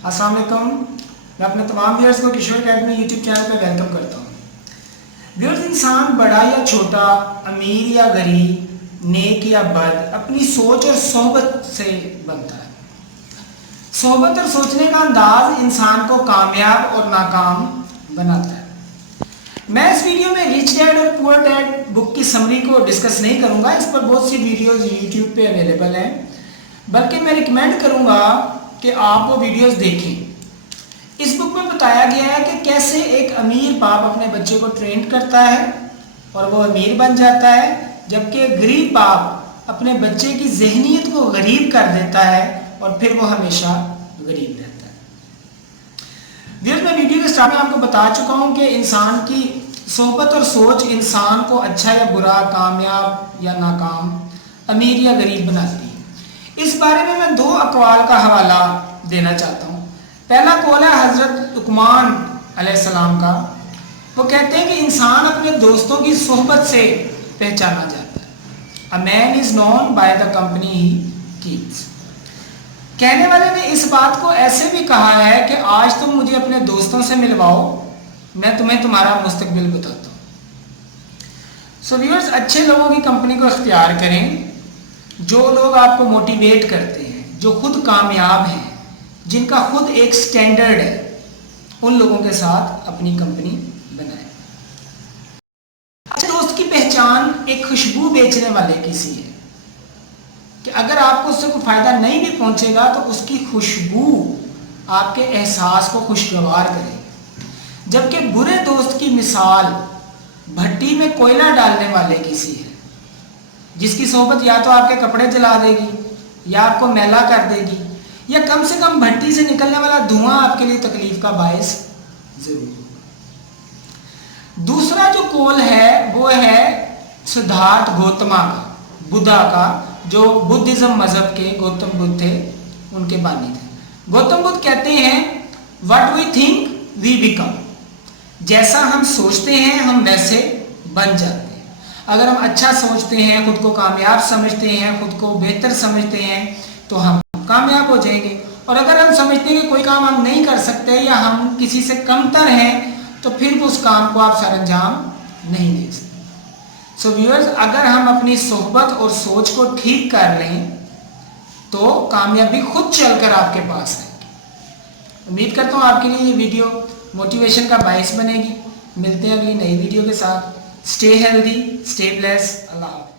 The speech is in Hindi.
अस्सलाम वालेकुम। मैं अपने तमाम व्यूअर्स को किशोर अकेडमी यूट्यूब चैनल पर वेलकम करता हूँ। व्यूअर्स, इंसान बड़ा या छोटा, अमीर या गरीब, नेक या बद, अपनी सोच और सोहबत से बनता है। सोहबत और सोचने का अंदाज इंसान को कामयाब और नाकाम बनाता है। मैं इस वीडियो में रिच डैड और पुअर डैड बुक की समरी को डिस्कस नहीं करूंगा। इस पर बहुत सी वीडियोस यूट्यूब पे अवेलेबल हैं, बल्कि मैं रिकमेंड करूंगा कि आप वो वीडियोस देखें। इस बुक में बताया गया है कि कैसे एक अमीर बाप अपने बच्चे को ट्रेन करता है और वो अमीर बन जाता है, जबकि गरीब बाप अपने बच्चे की जहनीत को गरीब कर देता है और फिर वो हमेशा गरीब रहता है। व्यूअर्स, मैं वीडियो के स्टार्ट में आपको बता चुका हूँ कि इंसान की सोहबत और सोच इंसान को अच्छा या बुरा, कामयाब या नाकाम, अमीर या गरीब बनाती है। इस बारे में मैं 2 अक़वाल का हवाला देना चाहता हूँ। पहला कौल है हज़रत लुक़मान अलैहिस्सलाम का। वो कहते हैं कि इंसान अपने दोस्तों की सोहबत से पहचाना जाता है। A man is known by the company he keeps. कहने वाले ने इस बात को ऐसे भी कहा है कि आज तुम मुझे अपने दोस्तों से मिलवाओ, मैं तुम्हें तुम्हारा मुस्तकबिल बताता हूँ। सो व्यूअर्स, अच्छे लोगों की कंपनी को इख्तियार करें, जो लोग आपको मोटिवेट करते हैं, जो खुद कामयाब हैं, जिनका खुद एक स्टैंडर्ड है, उन लोगों के साथ अपनी कंपनी बनाएं। अच्छे दोस्त की पहचान एक खुशबू बेचने वाले की सी है कि अगर आपको उससे कोई फायदा नहीं भी पहुंचेगा तो उसकी खुशबू आपके एहसास को खुशगवार करेगी। जबकि बुरे दोस्त की मिसाल भट्टी में कोयला डालने वाले की सी है, जिसकी सोहबत या तो आपके कपड़े जला देगी या आपको मैला कर देगी, या कम से कम भट्टी से निकलने वाला धुआं आपके लिए तकलीफ का बायस जरूर होगा। दूसरा जो कौल है वो है सिद्धार्थ गौतमा का, बुद्धा का, जो बुद्धिज्म मजहब के गौतम बुद्ध थे, उनके बानी थे। गौतम बुद्ध कहते हैं, what we think we become. जैसा हम सोचते हैं हम वैसे बन जाते हैं। अगर हम अच्छा सोचते हैं, खुद को कामयाब समझते हैं, खुद को बेहतर समझते हैं, तो हम कामयाब हो जाएंगे। और अगर हम समझते हैं कि कोई काम हम नहीं कर सकते या हम किसी से कमतर हैं, तो फिर उस काम को आप सरअंजाम नहीं दे सकते। सो व्यूअर्स, अगर हम अपनी सोहबत और सोच को ठीक कर लें तो कामयाबी खुद चलकर आपके पास आएगी। उम्मीद करता हूँ आपके लिए ये वीडियो मोटिवेशन का बायस बनेगी। मिलते हैं अगली नई वीडियो के साथ। Stay healthy, stay blessed. Allah हाफ़िज़।